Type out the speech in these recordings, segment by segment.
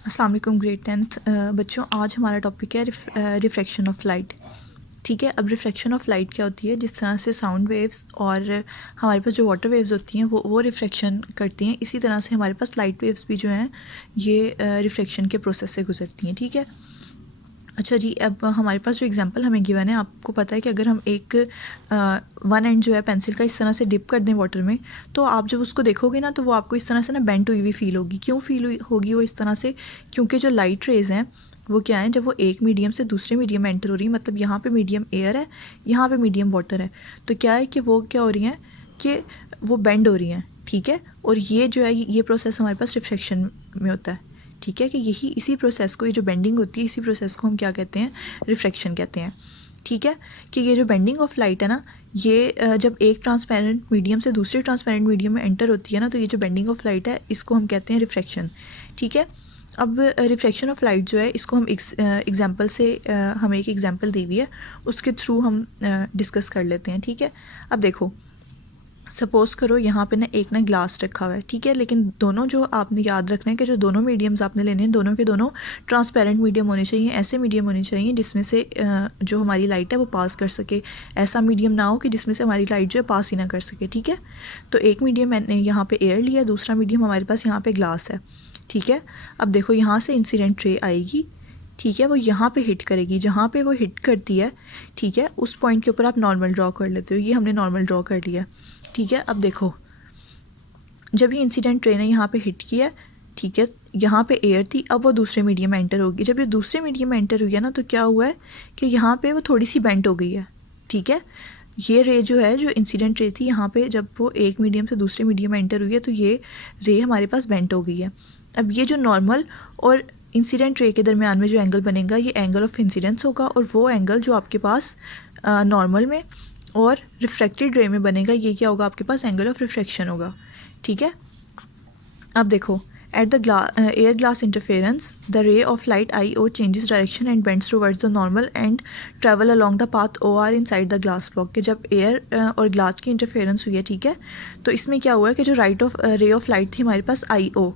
अस्सलाम वालेकुम grade 10th बच्चों, आज हमारा टॉपिक है रिफ्रैक्शन ऑफ लाइट। ठीक है, अब रिफ्रैक्शन ऑफ लाइट क्या होती है? जिस तरह से साउंड वेव्स और हमारे पास जो वाटर वेव्स होती हैं वो रिफ्रैक्शन करती हैं, इसी तरह से हमारे पास लाइट वेव्स भी जो हैं ये रिफ्रैक्शन के प्रोसेस से गुजरती हैं। ठीक है, अच्छा जी, अब हमारे पास जो एग्जांपल हमें गिवन है, आपको पता है कि अगर हम एक वन एंड जो है पेंसिल का इस तरह से डिप कर दें वाटर में, तो आप जब उसको देखोगे ना तो वो आपको इस तरह से ना बेंट हुई हुई फील होगी। क्यों फील होगी वो इस तरह से? क्योंकि जो लाइट रेज़ हैं वो क्या है, जब वो एक मीडियम से दूसरे मीडियम में एंटर हो रही है, मतलब यहाँ पे मीडियम एयर है, यहाँ पे मीडियम वाटर है, तो क्या है कि वो क्या हो रही हैं कि वो बेंड हो रही हैं। ठीक है, और ये जो है ये प्रोसेस हमारे पास रिफ्रैक्शन में होता है। ठीक है, कि यही इसी प्रोसेस को, ये जो बेंडिंग होती है, इसी प्रोसेस को हम क्या कहते हैं? रिफ्रैक्शन कहते हैं। ठीक है, कि ये जो बेंडिंग ऑफ लाइट है ना, ये जब एक ट्रांसपेरेंट मीडियम से दूसरे ट्रांसपेरेंट मीडियम में एंटर होती है ना, तो ये जो बेंडिंग ऑफ लाइट है इसको हम कहते हैं रिफ्रैक्शन। ठीक है, अब रिफ्रैक्शन ऑफ लाइट जो है इसको हम एग्जांपल से हमें एक एग्जांपल दी हुई है, उसके थ्रू हम डिस्कस कर लेते हैं। ठीक है, अब देखो, सपोज़ करो यहाँ पे ना एक ना ग्लास रखा हुआ है। ठीक है, लेकिन दोनों जो आपने याद रखना है कि जो दोनों मीडियम्स आपने लेने हैं, दोनों के दोनों ट्रांसपेरेंट मीडियम होने चाहिए, ऐसे मीडियम होने चाहिए जिसमें से जो हमारी लाइट है वो पास कर सके। ऐसा मीडियम ना हो कि जिसमें से हमारी लाइट जो है पास ही ना कर सके। ठीक है, तो एक मीडियम मैंने यहाँ पर एयर लिया, दूसरा मीडियम हमारे पास यहाँ पर ग्लास है। ठीक है, अब देखो यहाँ से इंसिडेंट रे आएगी। ठीक है, वो यहाँ पे हिट करेगी, जहाँ पे वो हिट करती है। ठीक है, उस पॉइंट के ऊपर आप नॉर्मल ड्रॉ कर लेते हो। ये हमने नॉर्मल ड्रॉ कर लिया। ठीक है, अब देखो, जब ये इंसिडेंट रे ने यहाँ पे हिट किया, ठीक है, यहाँ पे एयर थी, अब वो दूसरे मीडियम में एंटर होगी। जब ये दूसरे मीडियम में एंटर हुई है ना, तो क्या हुआ है कि यहाँ पे वो थोड़ी सी बेंट हो गई है। ठीक है, ये रे जो है, जो इंसिडेंट रे थी, यहाँ पे जब वो एक मीडियम से दूसरे मीडियम में एंटर हुई है, तो ये रे हमारे पास बेंट हो गई है। अब ये जो नॉर्मल और इंसिडेंट रे के दरमियान में जो एंगल बनेगा, ये एंगल ऑफ इंसिडेंस होगा, और वो एंगल जो आपके पास नॉर्मल में और रिफ्रैक्टेड रे में बनेगा, ये क्या होगा? आपके पास एंगल ऑफ रिफ्रैक्शन होगा। ठीक है, अब देखो, at the air glass interference the ray of light I O changes direction and bends towards the normal and travel along the path O R inside the glass block. के जब air और glass की interference हुई है, ठीक है, तो इसमें क्या हुआ है कि जो रे ऑफ लाइट थी हमारे पास आई ओ,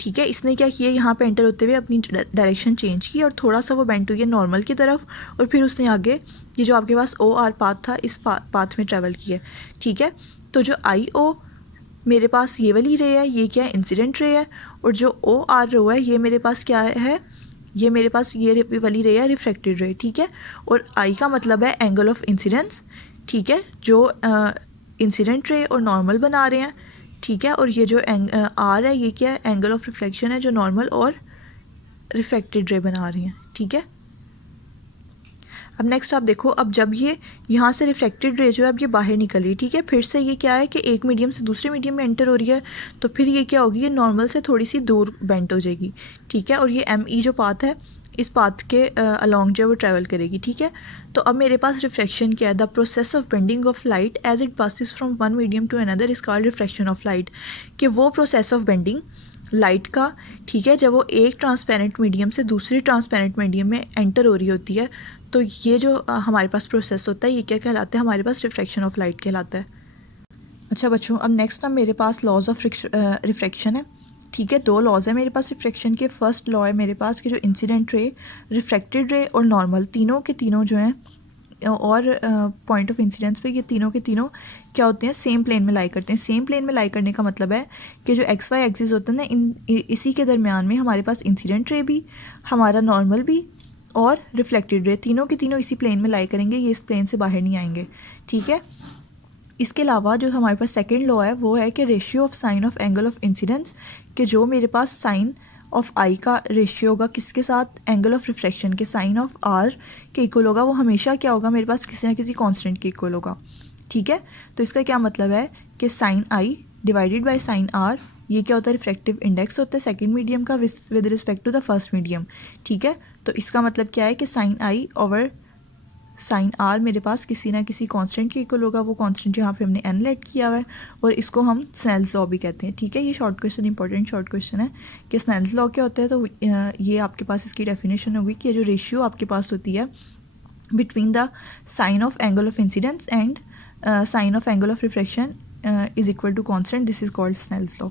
ठीक है, इसने क्या किया, यहाँ पे एंटर होते हुए अपनी डायरेक्शन चेंज की और थोड़ा सा वो बेंट हुई है नॉर्मल की तरफ, और फिर उसने आगे ये जो आपके पास ओ आर पाथ था, इस पाथ में ट्रैवल किया। ठीक है, तो जो आई ओ मेरे पास ये वाली रे है, ये क्या है? इंसिडेंट रे है, और जो ओ आर रो है ये मेरे पास क्या है? ये मेरे पास ये वाली रे है, रिफ्रैक्टेड रे। ठीक है, और आई का मतलब है एंगल ऑफ इंसिडेंस। ठीक है, जो इंसिडेंट रे और नॉर्मल बना रहे हैं। ठीक है, और ये जो आर है, ये क्या है? एंगल ऑफ रिफ्लेक्शन है, जो नॉर्मल और रिफ्रैक्टेड रे बना रही हैं। ठीक है, अब नेक्स्ट आप देखो, अब जब ये यहाँ से रिफ्रैक्टेड रे जो है अब ये बाहर निकल रही है। ठीक है, फिर से ये क्या है कि एक मीडियम से दूसरे मीडियम में एंटर हो रही है, तो फिर ये क्या होगी? ये नॉर्मल से थोड़ी सी दूर बेंट हो जाएगी। ठीक है, और ये एम ई जो पाथ है, इस पाथ के अलॉन्ग जो है वो ट्रैवल करेगी। ठीक है, तो अब मेरे पास रिफ्रैक्शन क्या है? The process of bending of light as it passes from one medium to another is called refraction of light. कि वो प्रोसेस ऑफ बेंडिंग लाइट का, ठीक है, जब वो एक ट्रांसपेरेंट मीडियम से दूसरे ट्रांसपेरेंट मीडियम में एंटर हो रही होती है, तो ये जो हमारे पास प्रोसेस होता है, ये क्या कहलाता है? हमारे पास रिफ्रैक्शन ऑफ लाइट कहलाता है। अच्छा बच्चों, अब नेक्स्ट ना मेरे पास लॉज ऑफ रिफ्रैक्शन है। ठीक है, दो लॉज है मेरे पास रिफ्रैक्शन के। फर्स्ट लॉ है मेरे पास कि जो इंसिडेंट रे, रिफ्रैक्टेड रे और नॉर्मल, तीनों के तीनों जो हैं, और पॉइंट ऑफ इंसिडेंस पे, ये तीनों के तीनों क्या होते हैं? सेम प्लेन में लाई करते हैं। सेम प्लेन में लाई करने का मतलब है कि जो एक्स वाई एक्सिस होते हैं ना, इसी के दरमियान में हमारे पास इंसिडेंट रे भी, हमारा नॉर्मल भी और रिफ्लेक्टेड रे, तीनों के तीनों इसी प्लेन में लाई करेंगे, ये इस प्लेन से बाहर नहीं आएंगे। ठीक है, इसके अलावा जो हमारे पास सेकेंड लॉ है वो है कि ratio of sine of angle of incidence, कि जो मेरे पास साइन ऑफ आई का रेशियो होगा किसके साथ? एंगल ऑफ रिफ्रैक्शन के साइन ऑफ आर के इक्वल होगा। वो हमेशा क्या होगा? मेरे पास किसी ना किसी कांस्टेंट के इक्वल होगा। ठीक है, तो इसका क्या मतलब है कि sine I divided by sine R, ये क्या होता है? रिफ्रैक्टिव इंडेक्स होता है सेकंड मीडियम का with respect to the first medium. ठीक है, तो इसका मतलब क्या है कि sine I over sine R मेरे पास किसी ना किसी कांस्टेंट के इक्वल होगा। वो कांस्टेंट यहाँ पे हमने एन लेट किया हुआ है, और इसको हम स्नेल्स लॉ भी कहते हैं। ठीक है, ये short question, important short question है कि स्नेल्स लॉ क्या होता है। तो ये आपके पास इसकी डेफिनेशन होगी कि जो रेशियो आपके पास होती है between the sine of angle of incidence and sine of angle of refraction is equal to constant, this is called Snell's law.